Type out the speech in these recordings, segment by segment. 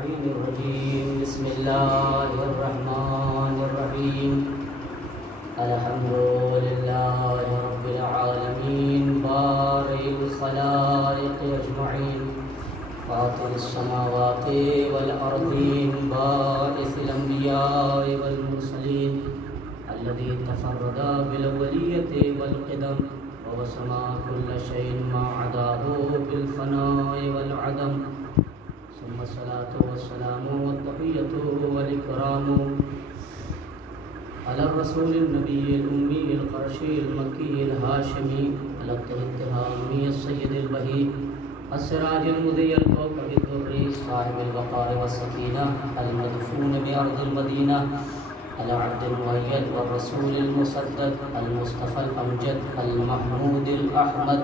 اللعين الرجيم بسم الله الرحمن الرحيم الحمد لله رب العالمين بارئ الخلائق أجمعين فاطر السماوات والأرضين باعث الأنبياء والمرسلين الذي تفرد بالأولية والقدم ووسما كل شيء ما عداه بالفناء والعدم ثم الصلاة والسلام والتحية والإكرام على الرسول النبي الأمي القرشي المكي الهاشمي الهامي السيد البهي السراج المضيء الكوكب الدري صاحب الوقار والسكينة المدفون بأرض المدينة العبد المؤيد والرسول المسدد المصطفى الأمجد المحمود الأحمد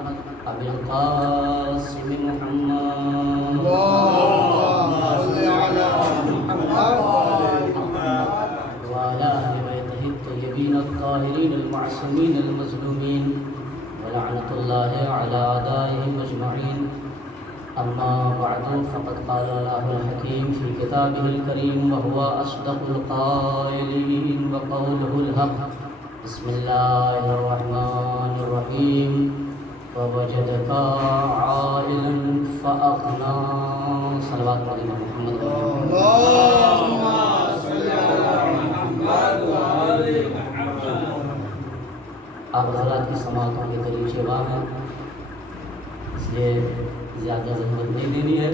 أبي القاسم محمد اللهم صل على محمد وعلى أهل بيته الطيبين الطاهرين المعصومين المظلومين ولعنة الله على أعدائهم أجمعين أما بعد فقد قال الله الحكيم في كتابه الكريم وهو أصدق القائلين وقوله الحق بسم الله الرحمن الرحيم ووجدك عائلا فأغنى صلوات على محمد اللهم صل على محمد وآل محمد. آپ حضرات کی سماعتوں کے قریب شیوا ہیں، اس لیے زیادہ زحمت نہیں دینی ہے۔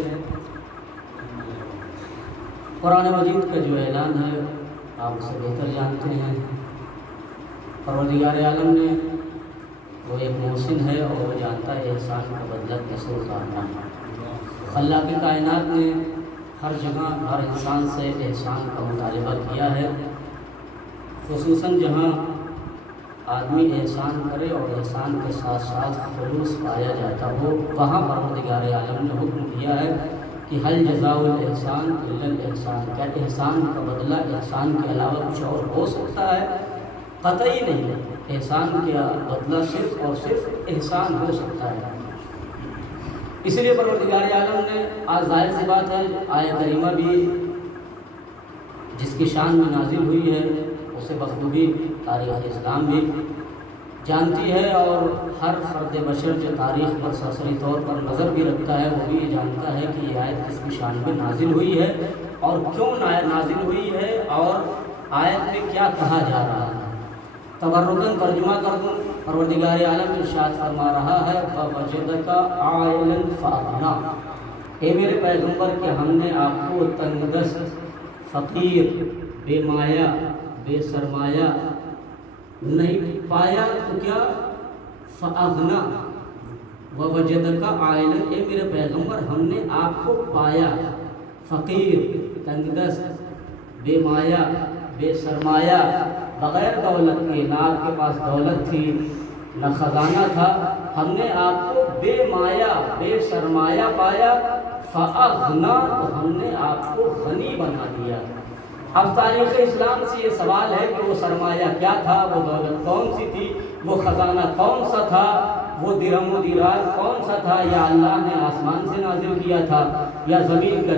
قرآن مجید کا جو اعلان ہے آپ اسے بہتر جانتے ہیں۔ پروردگار عالم نے وہ ایک محسن ہے اور وہ جانتا ہے احسان کا بدلہ کیسے اتارنا ہے۔ خلاق کائنات نے ہر جگہ ہر انسان سے احسان کا مطالبہ کیا ہے، خصوصاً جہاں آدمی احسان کرے اور احسان کے ساتھ ساتھ خلوص پایا جاتا ہو، وہاں پروردگار عالم نے حکم دیا ہے کہ حل جزاء الاحسان الا الاحسان، کیا احسان کا بدلہ احسان کے علاوہ کچھ اور ہو سکتا ہے؟ قطعی نہیں، احسان کا بدلہ صرف اور صرف احسان ہو سکتا ہے۔ اس لیے پروردگار عالم نے آج ظاہر سی بات ہے آیت کریمہ بھی جس کی شان میں نازل ہوئی ہے اسے بخوبی تاریخ اسلام بھی جانتی ہے، اور ہر فرد بشر جو تاریخ پر سرسری طور پر نظر بھی رکھتا ہے وہ بھی یہ جانتا ہے کہ یہ آیت کس کی شان میں نازل ہوئی ہے اور کیوں نازل ہوئی ہے اور آیت میں کیا کہا جا رہا ہے۔ تبرکاً ترجمہ کر دوں، پروردگار عالم ارشاد فرما رہا ہے فَوَجَدَكَ عَائِلًا فَأَغْنَىٰ، اے میرے پیغمبر کہ ہم نے آپ کو تنگ دست، فقیر، بے مایہ، بے سرمایہ نہیں پایا تو کیا فَأَغْنَىٰ وَوَجَدَكَ عَائِلًا، اے میرے پیغمبر ہم نے آپ کو پایا فقیر، تنگ دست، بے مایہ، بے سرمایہ، بغیر دولت کے، نہ آپ کے پاس دولت تھی نہ خزانہ تھا، ہم نے آپ کو بے مایہ بے سرمایہ پایا، فَأَغْنَىٰ تو ہم نے آپ کو غنی بنا دیا۔ اب تاریخ اسلام سے یہ سوال ہے کہ وہ سرمایہ کیا تھا، وہ دولت کون سی تھی، وہ خزانہ کون سا تھا، وہ درہم و دینار کون سا تھا، یا اللہ نے آسمان سے نازل کیا تھا، یا زمین کا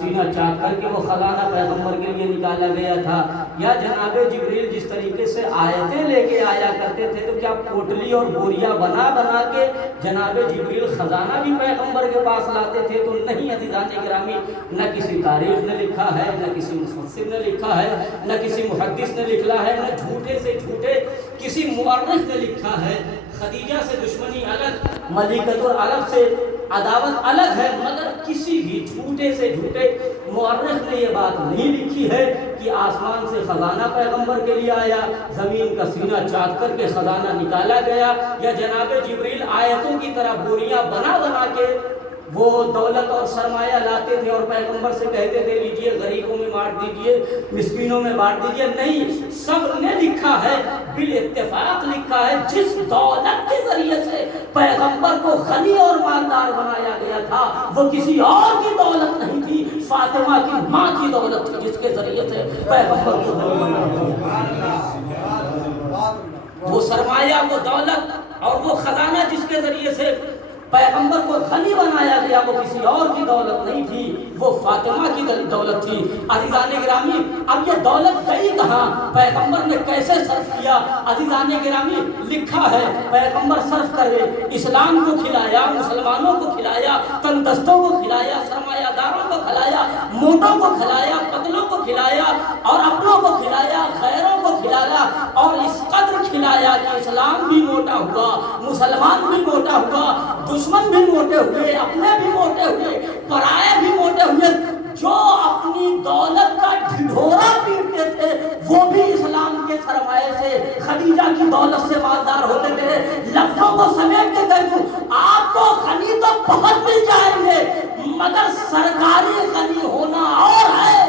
سینہ چاک کر کے وہ خزانہ پیغمبر کے لیے نکالا گیا تھا، یا جناب جبریل جس طریقے سے آیتیں لے کے آیا کرتے تھے تو کیا پوٹلی اور بوریا بنا بنا کے جناب جبریل خزانہ بھی پیغمبر کے پاس لاتے تھے؟ تو نہیں عزیزان گرامی، نہ کسی تاریخ نے لکھا ہے، نہ کسی مفسر نے لکھا ہے، نہ کسی محدث نے لکھا ہے، نہ جھوٹے سے جھوٹے کسی مورخ نے لکھا ہے۔ خدیجہ سے دشمنی الگ، ملکۃ العرب سے عداوت الگ ہے، مگر کسی بھی جھوٹے سے جھوٹے مورخ نے یہ بات نہیں لکھی ہے کہ آسمان سے خزانہ پیغمبر کے لیے آیا، زمین کا سینہ چاک کر کے خزانہ نکالا گیا، یا جناب جبریل آیتوں کی طرح بوریاں بنا بنا کے وہ دولت اور سرمایہ لاتے تھے اور پیغمبر سے کہتے تھے لیجئے غریبوں میں بانٹ دیجئے، مسکینوں میں بانٹ دیجئے۔ نہیں، سب نے لکھا ہے، بالاتفاق لکھا ہے، جس دولت کے ذریعے سے پیغمبر کو غنی اور مالدار بنایا گیا تھا وہ کسی اور کی دولت نہیں تھی، فاطمہ کی ماں کی دولت تھی جس کے ذریعے سے پیغمبر کو غنی بنایا گیا۔ وہ سرمایہ، وہ دولت اور وہ خزانہ جس کے ذریعے سے پیغمبر کو غنی بنایا گیا، وہ کسی اور کی دولت نہیں تھی، وہ فاطمہ کی دولت تھی۔ عزیزان گرامی، اب یہ دولت گئی کہاں؟ پیغمبر نے کیسے صرف کیا؟ عزیزان گرامی، لکھا ہے پیغمبر صرف کر گئے، اسلام کو کھلایا، مسلمانوں کو کھلایا، تندرستوں کو کھلایا، سرمایہ داروں کو کھلایا، موٹوں کو کھلایا، پتلوں کو کھلایا، اور اپنوں کو کھلایا، غیروں کو کھلایا، اور اس قدر کھلایا کہ اسلام بھی موٹا ہوا، مسلمان بھی موٹا ہوا، دشمن بھی موٹے ہوئے، اپنے بھی موٹے ہوئے، پرائے بھی موٹے ہوئے۔ جو اپنی دولت کا ڈھڈورا پیٹتے تھے وہ بھی اسلام کے سرمایے سے، خدیجہ کی دولت سے مالدار ہوتے تھے۔ لفظوں کو سمیٹ کے کہہ دوں، آپ کو غنی تو بہت مل جائیں گے، مگر سرکاری غنی ہونا اور ہے،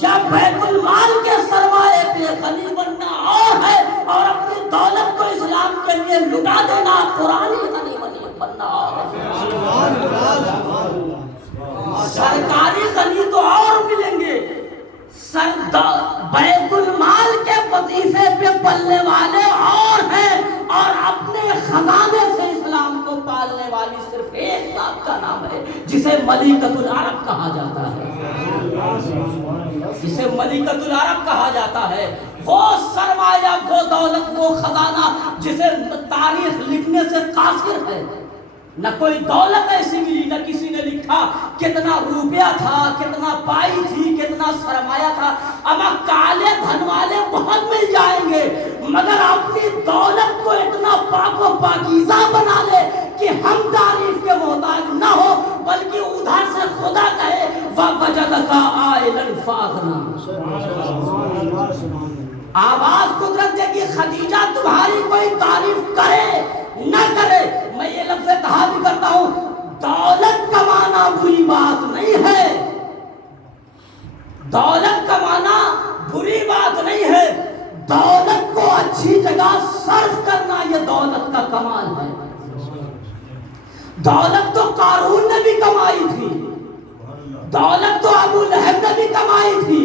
یا بیت المال کے سرمایے پہ غنی بننا اور ہے، اور اپنی دولت کو اسلام کے لیے لٹا دینا قرآنی غنی بننا اور ہے۔ سرکاری غنی تو اور ملیں گے، بیت المال کے وظیفے پہ پلنے والے اور ہیں، اور اپنے خزانے سے اسلام کو پالنے والی صرف ایک ذات کا نام ہے جسے ملکۃ العرب کہا جاتا ہے، جسے ملکۃ العرب کہا جاتا ہے۔ وہ سرمایہ، وہ دولت، وہ خزانہ جسے تاریخ لکھنے سے قاصر ہے۔ نہ کوئی دولت ایسی ملی، نہ کسی نے لکھا کتنا روپیہ تھا، کتنا پائی تھی، کتنا سرمایہ تھا۔ اما کالے دھن والے بہت مل جائیں گے، مگر اپنی دولت کو اتنا پاک و پاکیزہ بنا لے کہ ہم تعریف کے محتاج نہ ہو، بلکہ ادھر سے خدا کہے وَوَجَدَكَ عَائِلًا فَأَغْنَىٰ۔ آواز قدرت دے کہ خدیجہ تمہاری کوئی تعریف کرے نہ کرے، میں یہ لفظ کہا بھی کرتا ہوں، دولت کمانا بری بات نہیں ہے، دولت کمانا بری بات نہیں ہے، دولت کو اچھی جگہ صرف کرنا یہ دولت کا کمال ہے۔ دولت تو قارون نے بھی کمائی تھی، دولت تو ابو لہب نے بھی کمائی تھی،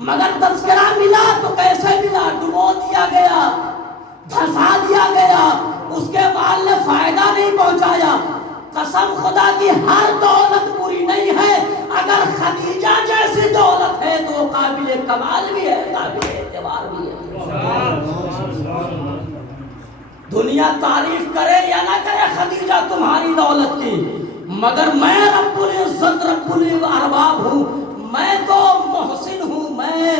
مگر تذکرہ ملا تو کیسے ملا؟ ڈبو دیا گیا، دھسا دیا گیا، اس کے مال نے فائدہ نہیں پہنچایا۔ قسم خدا کی ہر دولت بری نہیں ہے، اگر خدیجہ جیسی دولت ہے تو وہ قابل کمال بھی ہے، قابل اعتبار بھی ہے۔ دنیا تعریف کرے یا نہ کرے خدیجہ تمہاری دولت کی، مگر میں رب العزت رب الارباب ہوں، میں تو محسن ہوں، میں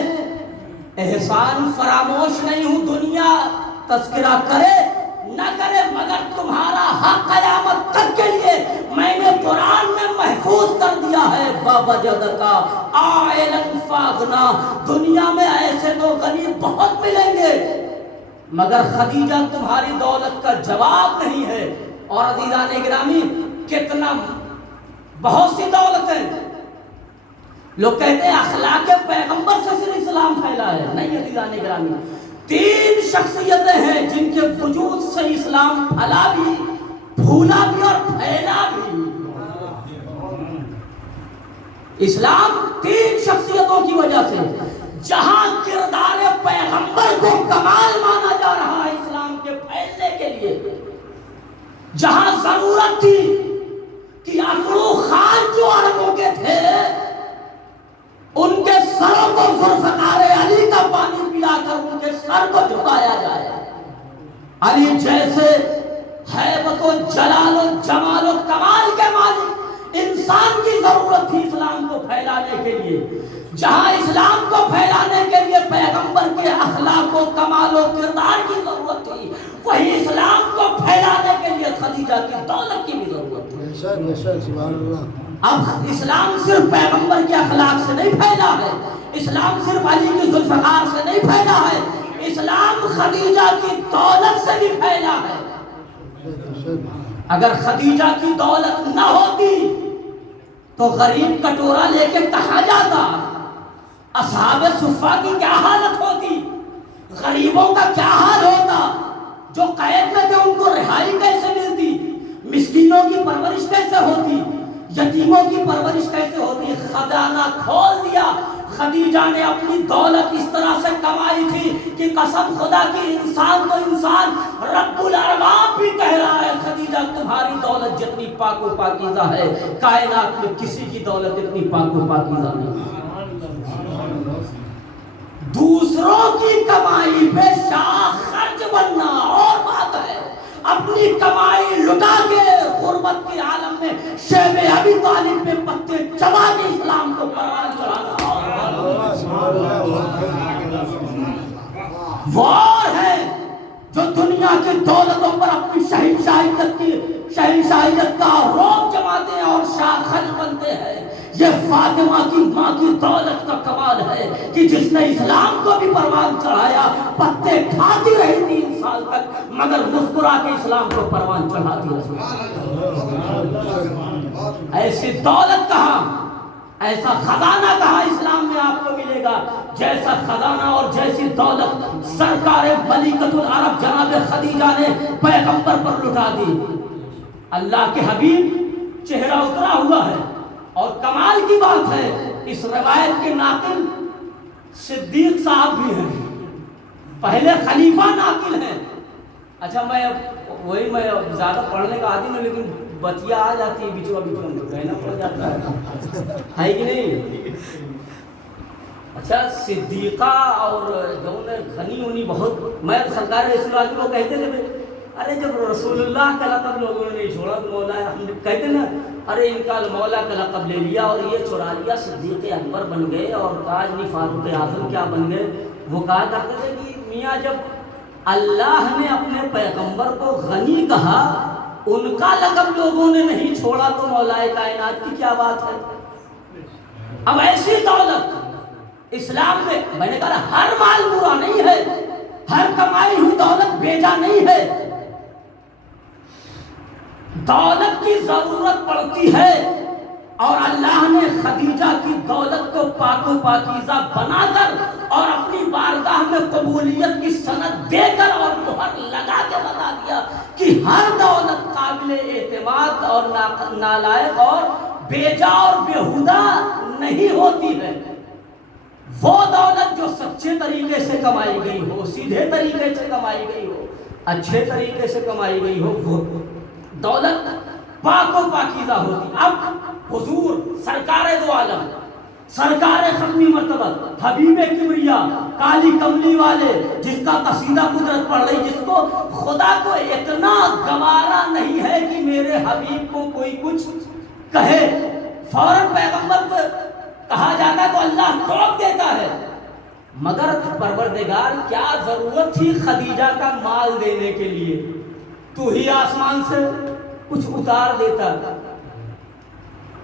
احسان فراموش نہیں ہوں۔ دنیا تذکرہ کرے نہ کرے، مگر تمہارا حق قیامت تک کے لیے میں نے قرآن میں محفوظ کر دیا ہے۔ وَوَجَدَكَ عَائِلًا فَأَغْنَىٰ۔ دنیا میں ایسے تو غنی بہت ملیں گے، مگر خدیجہ تمہاری دولت کا جواب نہیں ہے۔ اور عزیزان گرامی، کتنا بہت سی دولتیں، لوگ کہتے ہیں اخلاق پیغمبر سے صرف اسلام پھیلا ہے، نہیں عزیزان گرامی، 3 شخصیتیں ہیں جن کے وجود سے اسلام پھلا بھی، پھولا بھی اور پھیلا بھی۔ اسلام 3 شخصیتوں کی وجہ سے، جہاں کردار پیغمبر کو کمال مانا جا رہا ہے اسلام کے پھیلنے کے لیے، جہاں ضرورت تھی کہ اکڑو خان جو عربوں کے تھے ان کے سروں کو ذوالفقار علی کا پانی پلا کر ان کے سر کو جھکایا جائے، علی جیسے ہیبت و جلال و جمال و کمال کے مالک انسان کی ضرورت تھی اسلام کو پھیلانے کے لیے۔ جہاں اسلام کو پھیلانے کے لیے پیغمبر کے اخلاق و کمال و کردار کی ضرورت تھی، وہی اسلام کو پھیلانے کے لیے خدیجہ کی دولت کی بھی ضرورت تھی۔ اب اسلام صرف پیغمبر کے اخلاق سے نہیں پھیلا ہے، اسلام صرف علی کی ذوالفقار سے نہیں پھیلا ہے، اسلام خدیجہ کی دولت سے بھی پھیلا ہے۔ اگر خدیجہ کی دولت نہ ہوتی تو غریب کٹورا لے کے کہاں جاتا؟ اصحاب صفہ کی کیا حالت ہوتی؟ غریبوں کا کیا حال ہوتا؟ جو قید میں تھے ان کو رہائی کیسے ملتی؟ مسکینوں کی پرورش کیسے ہوتی؟ یتیموں کی پرورش کیسے ہوتی؟ خزانہ کھول دیا، خدیجہ نے اپنی دولت اس طرح سے کمائی تھی کہ قسم خدا کی انسان تو انسان رب الارباب بھی کہہ رہا ہے خدیجہ تمہاری دولت جتنی پاک و پاکیزہ ہے کائنات میں کسی کی دولت اتنی پاک و پاکیزہ نہیں. دوسروں کی کمائی پہ شاہ خرچ بننا اور بات ہے، اپنی کمائی لٹا کے غربت کے عالم میں شیب ابی طالب پہ پتے چبا کے اسلام کو پروان چڑھانا وار ہے جو دنیا کی دولتوں پر اپنی شہنشاہیت کا روب جماتے ہیں اور شاہ خرچ بنتے ہیں. یہ فاطمہ کی ماں کی دولت کا کمال ہے کہ جس نے اسلام کو بھی پروان چڑھایا، پتے کھاتی رہی 3 سال تک مگر مسکرا کے اسلام کو پروان چڑھاتی رہی. ایسی دولت کہاں، ایسا خزانہ کہاں اسلام میں آپ کو ملے گا جیسا خزانہ اور جیسی دولت سرکار ملکۃ العرب جناب خدیجہ نے پیغمبر پر لٹا دی. اللہ کے حبیب چہرہ اترا ہوا ہے اور کمال کی بات ہے اس روایت کے ناقل صدیق صاحب بھی ہیں، پہلے خلیفہ ناقل ہیں. اچھا میں زیادہ پڑھنے کا عادی نہیں لیکن بتیا آ جاتی ہے بیچوا کہنا پڑ جاتا ہے کہ نہیں. اچھا صدیقہ اور جو گھنی ہونی بہت، میں سرکار رسول اللہ کو کہتے تھے ارے جب رسول اللہ کا لقب لوگوں نے نہیں چھوڑا تو مولا ہم کہتے نا ارے ان کا مولا کا لقب لے لیا اور یہ چرا لیا، صدیق اکبر بن گئے اور تاج نہیں فاروق اعظم کیا بن گئے. وہ کہا کرتے تھے کہ میاں جب اللہ نے اپنے پیغمبر کو غنی کہا ان کا لقب لوگوں نے نہیں چھوڑا تو مولا کائنات کی کیا بات ہے. اب ایسی دولت اسلام میں نے کہا ہر مال برا نہیں ہے، ہر کمائی ہوئی دولت بیجا نہیں ہے. دولت کی ضرورت پڑتی ہے اور اللہ نے خدیجہ کی دولت کو پاک و پاکیزہ بنا کر اور اپنی بارگاہ میں قبولیت کی سند دے کر اور مہر لگا کے بتا دیا کہ ہر دولت قابل اعتماد اور نالائق اور بیجا اور بیہودہ نہیں ہوتی ہے. وہ دولت جو سچے طریقے سے کمائی گئی ہو، سیدھے طریقے سے کمائی گئی ہو، اچھے طریقے سے کمائی گئی ہو، وہ دولت پاک و پاکیزہ ہوتی. اب حضور سرکار دو عالم، سرکار ختمی مرتبہ، حبیب کبریا، کالی کملی والے، جس کا قصیدہ قدرت پڑھ رہی، جس کو خدا کو اتنا گوارا نہیں ہے کہ میرے حبیب کو کوئی کچھ کہے، فوراً پیغمبر کو کہا جاتا ہے تو اللہ ٹوک دیتا ہے. مگر پروردگار کیا ضرورت تھی خدیجہ کا مال دینے کے لیے؟ تو ہی آسمان سے کچھ اتار دیتا،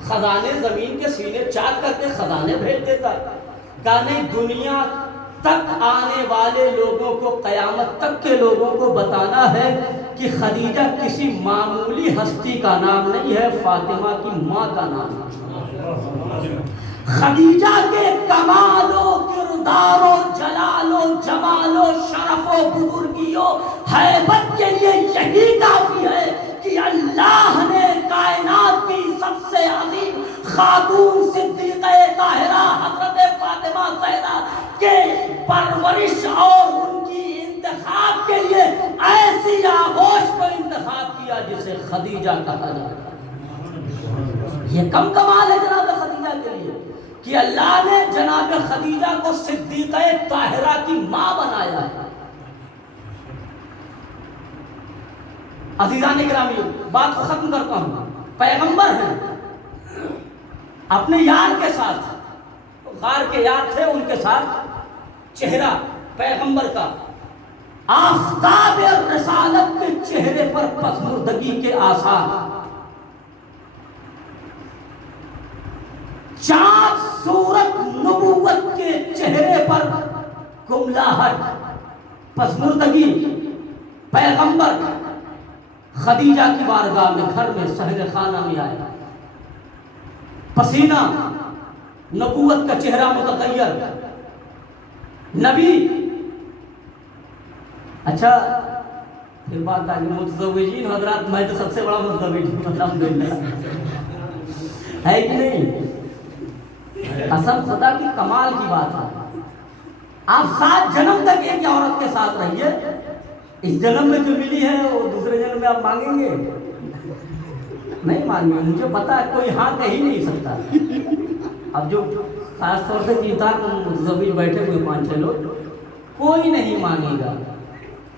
خزانے زمین کے سینے چاک کر کے خزانے بھیج دیتا. کہا نہیں، دنیا تک آنے والے لوگوں کو، قیامت تک کے لوگوں کو بتانا ہے کہ خدیجہ کسی معمولی ہستی کا نام نہیں ہے، فاطمہ کی ماں کا نام ہے. خدیجہ کے کمال و کردار و جلال و جمال و شرف و بزرگی و ہیبت کے لیے یہی کافی ہے کہ اللہ نے کائنات کی سب سے عظیم خاتون صدیقہ طاہرہ حضرت فاطمہ زہرا کے پرورش اور ان کی انتخاب کے لیے ایسی آغوش کو انتخاب کیا جسے خدیجہ کہا جاتا ہے. یہ کم کمال ہے جناب خدیجہ کے لیے کہ اللہ نے جناب خدیجہ کو صدیقہ طاہرہ کی ماں بنایا ہے. عزیزان گرامی، بات کو ختم کرتا ہوں. پیغمبر ہیں، اپنے یار کے ساتھ، غار کے یار تھے، ان کے ساتھ چہرہ پیغمبر کا آفتاب رسالت کے چہرے پر پسماندگی کے آثار، چاند صورت نبوت کے چہرے پر کملاہٹ، پسماندگی. پیغمبر خدیجہ کی بارگاہ میں گھر میں صحن خانہ میں آئے، پسینہ، نبوت کا چہرہ متغیر، نبی. اچھا پھر بات آگے متزوجین حضرات، میں تو سب سے بڑا متزوج ہوں الحمدللہ، ہے کہ نہیں؟ قسم خدا کی کمال کی بات ہے. آپ 7 جنم تک ایک عورت کے ساتھ رہیے، اس جنم میں جو ملی ہے وہ دوسرے جنم میں آپ مانگیں گے؟ نہیں مانگیں گے. مجھے پتا ہے کوئی ہاں کہہ ہی نہیں سکتا. اب جو خاص طور سے چیتار زمین بیٹھے ہوئے 5-6 لوگ، کوئی نہیں مانگے گا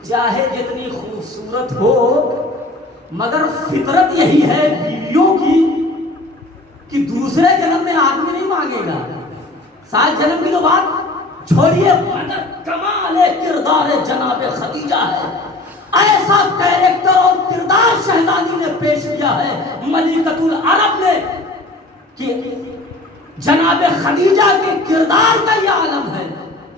چاہے جتنی خوبصورت ہو. مگر فطرت یہی ہے بیویوں کی کہ دوسرے جنم میں آدمی نہیں مانگے گا. 7 جنم کی تو بات چھوڑیے، مگر کمال کردار جناب خدیجہ ہے. ایسا کیریکٹر اور کردار شہزادی نے پیش کیا ہے ملکۃ العرب نے کہ جناب خدیجہ کے کردار کا یہ عالم ہے.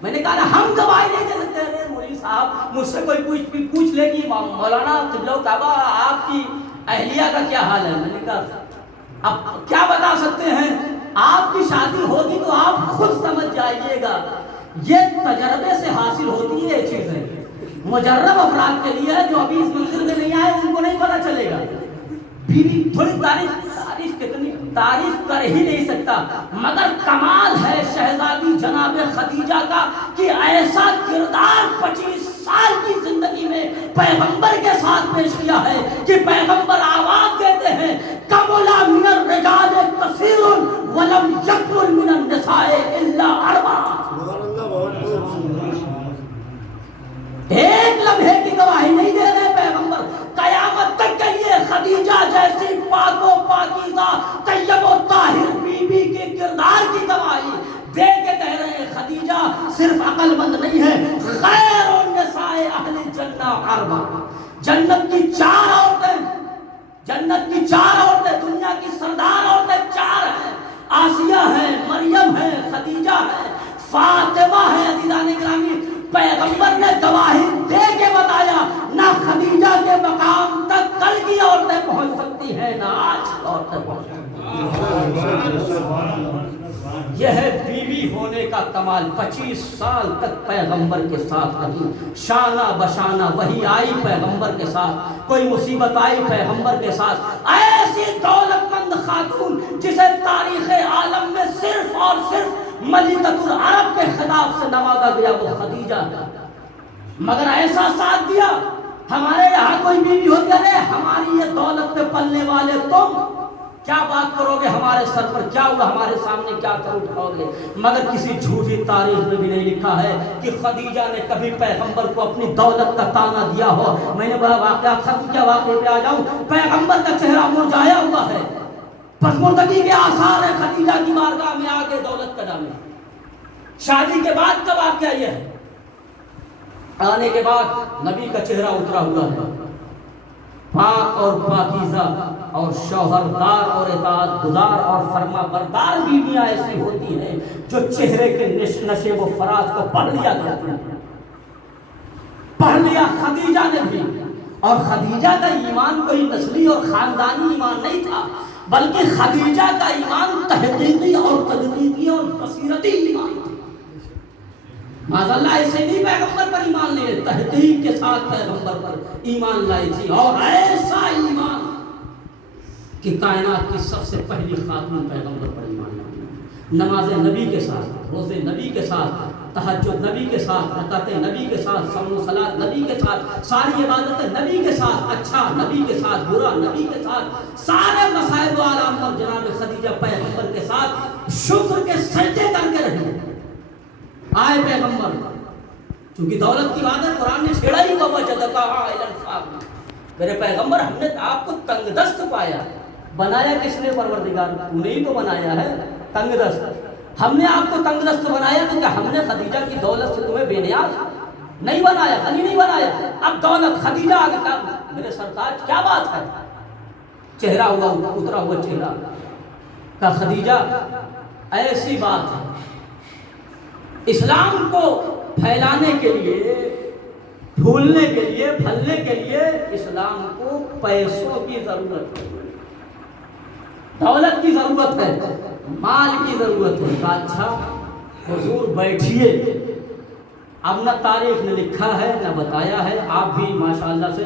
میں نے کہا ہم گواہی نہیں دے سکتے. مولوی صاحب مجھ سے کوئی پوچھ لے کہ مولانا قبلہ کعبہ آپ کی اہلیہ کا کیا حال ہے. میں نے کہا اب کیا بتا سکتے ہیں، آپ کی شادی ہوگی تو آپ خود سمجھ جائیے گا. یہ تجربے سے حاصل ہوتی ہے یہ چیزیں. مجرب افراد کے لیے جو ابھی اس منزل میں نہیں آئے ان کو نہیں پتا چلے گا. بیوی تھوڑی تعریف کتنی تعریف کر ہی نہیں سکتا. مگر کمال ہے شہزادی جناب خدیجہ کا کہ ایسا کردار 25 سال کی زندگی میں پیغمبر کے ساتھ پیش کیا ہے کہ پیغمبر آواز دیتے ہیں کملا من الرجال کثیر ولم یکمل من النساء الا 4. ایک لمحے کی گواہی نہیں دے رہے پیغمبر، قیامت تک کے لیے خدیجہ جیسی پاک و پاکیزہ طیب و طاہر بی بی کے کردار کی گواہی دے کے کہہ رہے ہیں خدیجہ صرف عقل مند نہیں ہے، خیر النساء اہل جنہ 4. جنت کی 4 عورتیں، جنت کی 4 عورتیں، دنیا کی سردار عورتیں 4 ہیں. آسیہ ہے، مریم ہے، خدیجہ ہے، فاطمہ ہے. عزیزان گرامی پیغمبر نے گواہی دے کے بتایا نہ خدیجہ کے مقام تک کل کی عورتیں پہنچ سکتی ہیں نہ آج کی عورتیں پہنچ سکتی ہیں. یہ ہے بیوی ہونے کا کمال. 25 سال تک پیغمبر کے ساتھ رہی، شانہ بشانہ وہی آئی پیغمبر کے ساتھ، کوئی مصیبت آئی پیغمبر کے ساتھ. ایسی دولت مند خاتون جسے تاریخ عالم میں صرف اور صرف ملکۃ العرب کے خطاب سے نوازا گیا وہ خدیجہ. مگر ایسا ساتھ دیا. ہمارے یہاں کوئی بیوی ہوتی ہے ہماری یہ دولت پہ پلنے والے تم کیا بات کرو گے ہمارے سر پر، کیا ہوا ہمارے سامنے کیا کر اٹھاؤ گے. مگر کسی جھوٹی تاریخ میں بھی نہیں لکھا ہے کہ خدیجہ نے کبھی پیغمبر کو اپنی دولت کا تانا دیا ہو. میں نے بڑا واقعہ ختم کیا، واقعے پہ آ جاؤں. پیغمبر کا چہرہ مرجھایا ہوا ہے، پسمردگی کے آثار ہے خدیجہ کی بارگاہ میں آگے دولت کا ڈالے. شادی کے بعد کا واقعہ یہ ہے، آنے کے بعد نبی کا چہرہ اترا ہوا ہے. پاک اور پاکیزہ اور شوہردار اور اطاعت گزار اور فرما بردار بیویاں ایسی ہوتی ہیں جو چہرے کے نشے و فراز کو پڑھ لیا کرتی ہیں. پڑھ لیا خدیجہ نے بھی. اور خدیجہ کا ایمان کوئی نسلی اور خاندانی ایمان نہیں تھا، بلکہ خدیجہ کا ایمان تحقیقی اور تدقیقی اور بصیرتی ایمان تھا. معاذ اللہ ایسے نہیں پیغمبر پر ایمان لے، تحقیق کے ساتھ پیغمبر پر ایمان لائی تھی. اور ایسا ایمان کہ کائنات کی سب سے پہلی خاتون پیغمبر پر ایمان لائی. نماز نبی کے ساتھ، روزے نبی کے ساتھ، تہجد نبی کے ساتھ، رکعتیں نبی کے ساتھ، صوم و صلات نبی کے ساتھ، ساری عبادتیں نبی کے ساتھ، اچھا نبی کے ساتھ، برا نبی کے ساتھ، سارے مصائب و آلام پر جناب خدیجہ پیغمبر کے ساتھ شکر کے سجدے کر کے رہی. آئے پیغمبر، چونکہ دولت کی بات ہے قرآن نے چھیڑا ہی وَوَجَدَكَ عَائِلًا فَأَغْنَىٰ. میرے پیغمبر ہم نے آپ کو تنگ دست پایا. بنایا کس نے پروردگار؟ تو نے ہی تو بنایا ہے تنگ دست. ہم نے آپ کو تنگ دست بنایا تو کیا ہم نے خدیجہ کی دولت سے تمہیں بے نیاز نہیں بنایا، غنی نہیں بنایا؟ اب دولت خدیجہ آگے کا میرے سرتاج کیا بات ہے. چہرہ ہوا اترا ہوا چہرہ کا خدیجہ ایسی بات ہے. اسلام کو پھیلانے کے لیے، پھولنے کے لیے، پھلنے کے لیے اسلام کو پیسوں کی ضرورت ہے، دولت کی ضرورت ہے، مال کی ضرورت ہے. کہا اچھا حضور بیٹھیے. اب نہ تاریخ نے لکھا ہے نہ بتایا ہے، آپ بھی ماشاءاللہ سے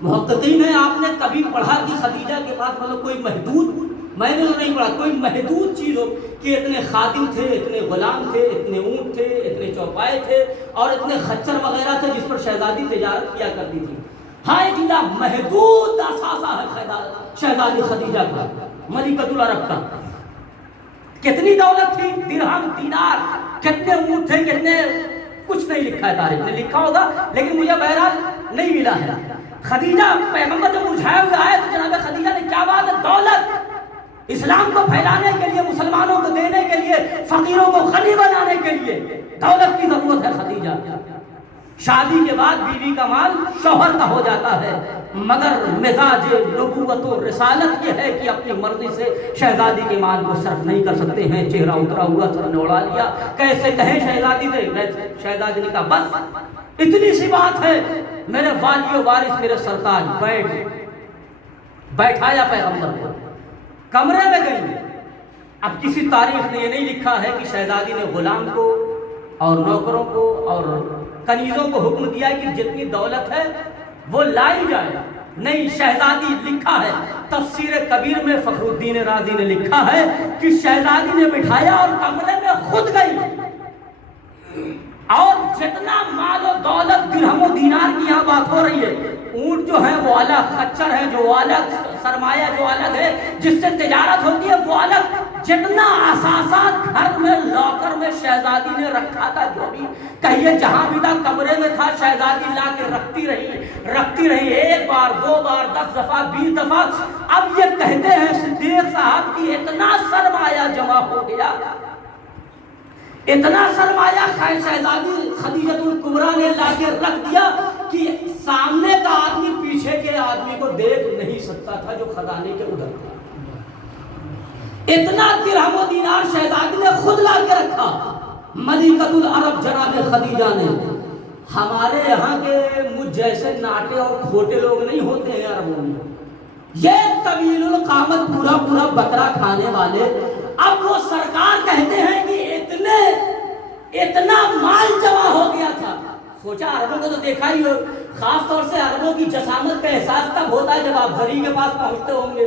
محققین ہیں، آپ نے کبھی پڑھا کہ خدیجہ کے پاس مطلب کوئی محدود میں نے تو نہیں پڑھا کوئی محدود چیز ہو کہ اتنے خادم تھے، اتنے غلام تھے، اتنے اونٹ تھے، اتنے چوپائے تھے اور اتنے خچر وغیرہ تھے جس پر شہزادی تجارت کیا کرتی تھی. ہاں ایک محدود اثاثہ ہے شہزادی خدیجہ کا، ملکۃ العرب کا. کتنی دولت تھی، درہم دینار، کتنے اونٹ تھے، کتنے، کچھ نہیں لکھا ہے تاریخ نے، لکھا ہوگا لیکن مجھے بہرحال نہیں ملا ہے. خدیجہ پیغمبر جب مرجھائے ہوئے آئے تو جناب خدیجہ نے کیا بات ہے، دولت اسلام کو پھیلانے کے لیے، مسلمانوں کو دینے کے لیے، فقیروں کو غنی بنانے کے لیے دولت کی ضرورت ہے خدیجہ. شادی کے بعد بیوی کا مال شوہر کا ہو جاتا ہے، مگر مزاج نبوت و رسالت یہ ہے کہ اپنی مرضی سے شہزادی کے مال کو صرف نہیں کر سکتے ہیں. چہرہ اترا ہوا، سر نے اڑا لیا، کیسے کہیں شہزادی سے. شہزادی نے کہا بس اتنی سی بات ہے، میرے والی و وارث میرے سرتاج بیٹھایا پیغمبر کو، کمرے میں گئی. اب کسی تاریخ نے یہ نہیں لکھا ہے کہ شہزادی نے غلام کو اور نوکروں کو اور کنیزوں کو حکم دیا ہے کہ جتنی دولت ہے وہ لائی جائے. نہیں، شہزادی لکھا ہے تفسیر کبیر میں، فخر الدین رازی نے لکھا ہے کہ شہزادی نے بٹھایا اور کمرے میں خود گئی اور جتنا مال و دولت درہم و دینار کی یہاں بات ہو رہی ہے، اونٹ جو ہے وہ الگ، خچر ہے جو الگ، سرمایہ جو الگ ہے جس سے تجارت ہوتی ہے وہ الگ، جتنا اثاثہ گھر میں لاکر میں شہزادی نے رکھا تھا، جو بھی کہیے جہاں بھی تھا کمرے میں تھا، شہزادی لا کے رکھتی رہی 1 بار 2 بار 10 دفعہ 20 دفعہ. اب یہ کہتے ہیں صدیق صاحب کی اتنا سرمایہ جمع ہو گیا، اتنا سرمایہ شہزادی خدیجۃ الکبریٰ نے لا کے رکھ دیا کہ سامنے کا آدمی پیچھے کے آدمی کو دیکھ نہیں سکتا تھا جو خزانے کے ادھر تھا. اتنا درہم و دینار شہزادی نے خود لا کے رکھا. ملکۃ العرب جناب خدیجہ نے. ہمارے یہاں کے مجھ جیسے ناٹے اور کھوٹے لوگ نہیں ہوتے ہیں عربوں میں، یہ طویل القامت پورا بکرا کھانے والے. اب وہ سرکار کہتے ہیں کہ اتنا مال جمع ہو گیا تھا. سوچا عربوں کو تو دیکھا ہی ہو، خاص طور سے عربوں کی جسامت کا احساس تب ہوتا ہے جب آپ زری کے پاس پہنچتے ہوں گے.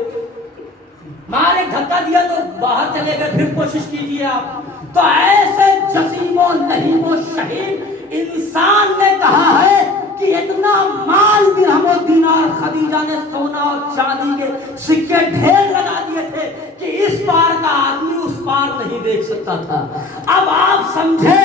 مار ایک دھکا دیا تو باہر چلے گئے، پھر کوشش کیجیے آپ. تو ایسے جسیم و لہیم و شہید انسان نے کہا ہے کہ اتنا مال درہم و دینار خدیجہ نے سونا اور چاندی کے سکے ڈھیر لگا دیے تھے کہ اس پار کا آدمی اس پار نہیں دیکھ سکتا تھا. اب آپ سمجھے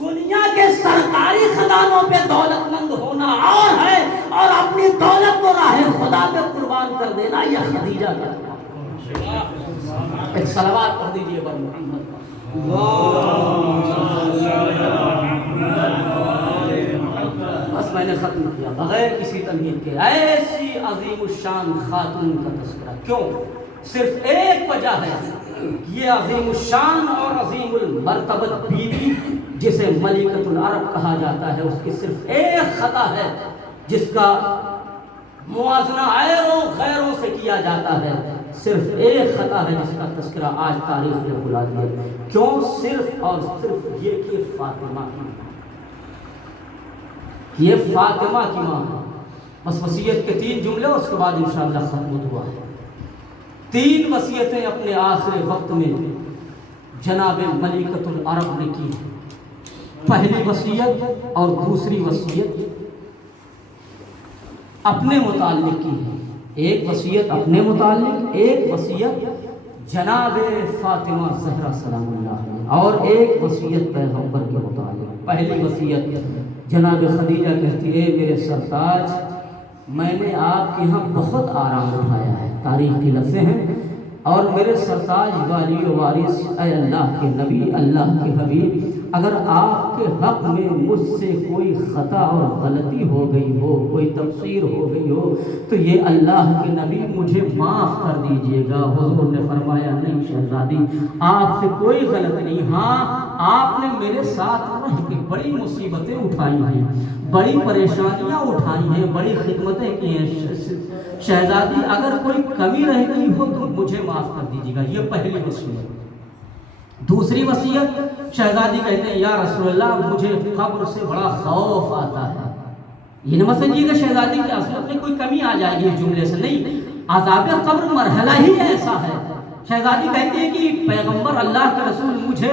دنیا کے سرکاری خزانوں پہ دولت مند ہونا اور ہے، اور اپنی دولت کو راہ خدا پہ قربان کر دینا یہ خدیجہ کا. ایک صلوات پڑھ دیجئے بر محمد. بس میں نے ختم کیا بغیر کسی تمہید کے. ایسی عظیم الشان خاتون کا تذکرہ کیوں؟ صرف ایک وجہ ہے، یہ عظیم الشان اور عظیم المرتبت بیوی جسے ملکۃ العرب کہا جاتا ہے، اس کی صرف ایک خطا ہے جس کا موازنہ غیروں سے کیا جاتا ہے. صرف ایک خطا ہے جس کا تذکرہ آج تاریخ نے بلا دیا. کیوں؟ صرف اور صرف یہ کہ فاطمہ کی ماں، یہ فاطمہ کی ماں ہے. بس وصیت کے 3 جملے اور اس کے بعد انشاءاللہ ختم ہوا ہے. 3 وصیتیں اپنے آخر وقت میں جناب ملکۃ العرب نے کی. پہلی وصیت اور دوسری وصیت اپنے متعلق کی ہے. ایک وصیت اپنے متعلق، ایک وصیت جناب فاطمہ زہرا سلام اللہ علیہ، اور ایک وصیت پیغمبر کے متعلق. پہلی وصیت جناب خدیجہ کہتی ہے میرے سرتاج، میں نے آپ کے یہاں بہت آرام اٹھایا ہے، تاریخ کی لفظیں ہیں، اور میرے سرتاج والی و وارث، اے اللہ کے نبی، اللہ کے حبیب، اگر آپ کے حق میں مجھ سے کوئی خطا اور غلطی ہو گئی ہو، کوئی تقصیر ہو گئی ہو، تو یہ اللہ کے نبی مجھے معاف کر دیجئے گا. حضور نے فرمایا نہیں شہزادی، آپ سے کوئی غلطی نہیں. ہاں آپ نے میرے ساتھ رہ کے بڑی مصیبتیں اٹھائی ہیں، بڑی پریشانیاں اٹھائی ہیں، بڑی خدمتیں کی ہیں. شہزادی اگر کوئی کمی رہ گئی ہو تو مجھے معاف کر دیجیے گا. یہ پہلی وصیت. دوسری وصیت شہزادی کہتے ہیں یا رسول اللہ مجھے قبر سے بڑا خوف آتا ہے. یہ نہ سمجھیے کہ شہزادی کی اصلیت میں کوئی کمی آ جائے گی اس جملے سے، نہیں. عذاب قبر مرحلہ ہی ایسا ہے۔ شہزادی کہتی ہے کہ پیغمبر اللہ کے رسول مجھے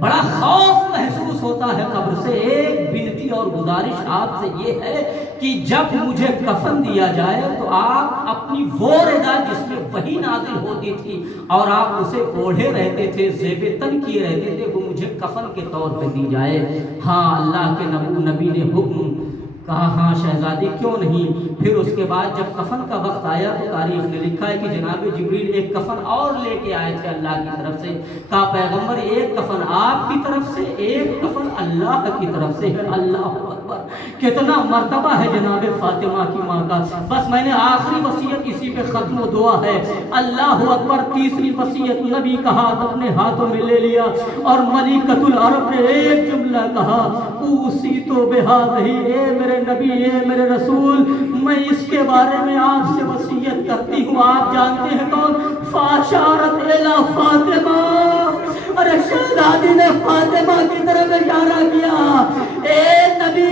بڑا خوف محسوس ہوتا ہے قبر سے۔ ایک بنتی اور گزارش آپ سے یہ ہے کہ جب مجھے کفن دیا جائے تو آپ اپنی وہ رضا جس میں وحی نازل ہوتی تھی اور آپ اسے اوڑھے رہتے تھے، زیب تن کیے رہتے تھے، وہ مجھے کفن کے طور پہ دی جائے۔ ہاں اللہ کے نبی نے حکم کہا ہاں شہزادی کیوں نہیں۔ پھر اس کے بعد جب کفن کا وقت آیا تو تاریخ نے لکھا ہے کہ جناب جبریل ایک کفن اور لے کے آئے تھے اللہ کی طرف سے۔ کہا پیغمبر ایک کفن آپ کی طرف سے، ایک کفن اللہ کی طرف سے ہے۔ اللہ اکبر، کتنا مرتبہ ہے جناب فاطمہ کی ماں کا۔ بس میں نے آخری وصیت اسی پہ ختم و دعا ہے۔ اللہ اکبر، تیسری وصیت نبی کا ہاتھ اپنے ہاتھوں میں لے لیا اور ملکۃ العرب نے ایک جملہ کہا، اوصی تو بہذہ، اے میرے نبی، اے میرے رسول، میں اس کے بارے میں آپ سے وصیت کرتی ہوں۔ آپ جانتے ہیں کون؟ فاشارت الی فاطمہ، ارے شہزادی نے فاطمہ کی طرف اشارہ کیا، اے نبی،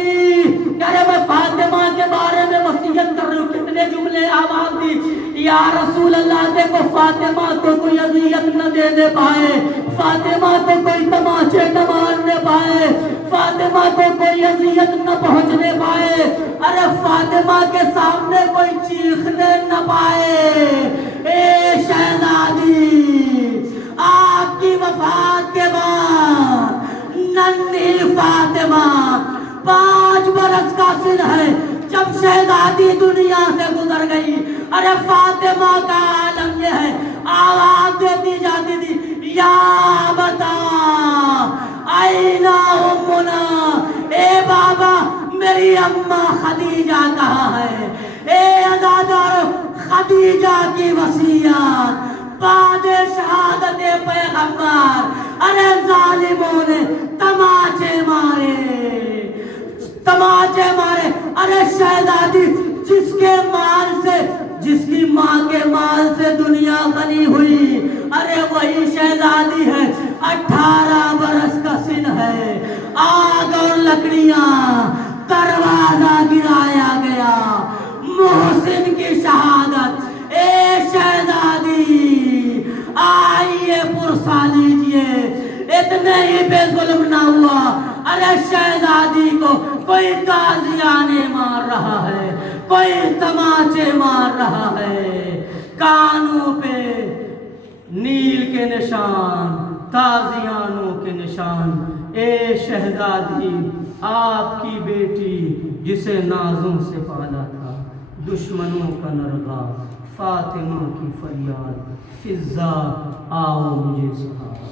ارے میں فاطمہ کے بارے میں وصیت کر رہی ہوں۔ کتنے جملے آواز دی، یا رسول اللہ، دیکھو فاطمہ کو کوئی اذیت نہ دینے پائے، فاطمہ کو کوئی تماچے نہ مارنے پائے، فاطمہ کو کوئی اذیت نہ پہنچنے پائے، ارے فاطمہ کے سامنے کوئی چیخنے نہ پائے۔ اے شہزادی، آپ کی وفات کے بعد ننھی فاطمہ 5 برس کا سن ہے جب شہزادی دنیا سے گزر گئی۔ ارے فاطمہ کا عالم یہ ہے، آواز دیتی جاتی تھی، یا بتا اینا امنا، اے بابا میری اماں خدیجہ کہاں ہے؟ اے عزادارو، خدیجہ کی وصیت بعد شہادت پیغمبر، ارے ظالموں نے تماچے مارے، تماچے مارے۔ ارے شہزادی جس کے مال سے، جس کی ماں کے مال سے دنیا غنی ہوئی، ارے وہی شہزادی ہے، 18 برس کا سن ہے، آگ اور لکڑیاں، دروازہ گرایا گیا، محسن کی شہادت۔ اے شہزادی آئیے پرسا لیجئے، اتنے ہی بے ظلم نہ ہوا، ارے شہزادی کو کوئی تازیانے مار رہا ہے، کوئی تماچے مار رہا ہے، کانوں پہ نیل کے نشان، تازیانوں کے نشان۔ اے شہزادی، آپ کی بیٹی جسے نازوں سے پالا تھا، دشمنوں کا نرغہ، فاطمہ کی فریاد، فضا آؤ مجھے سہارا۔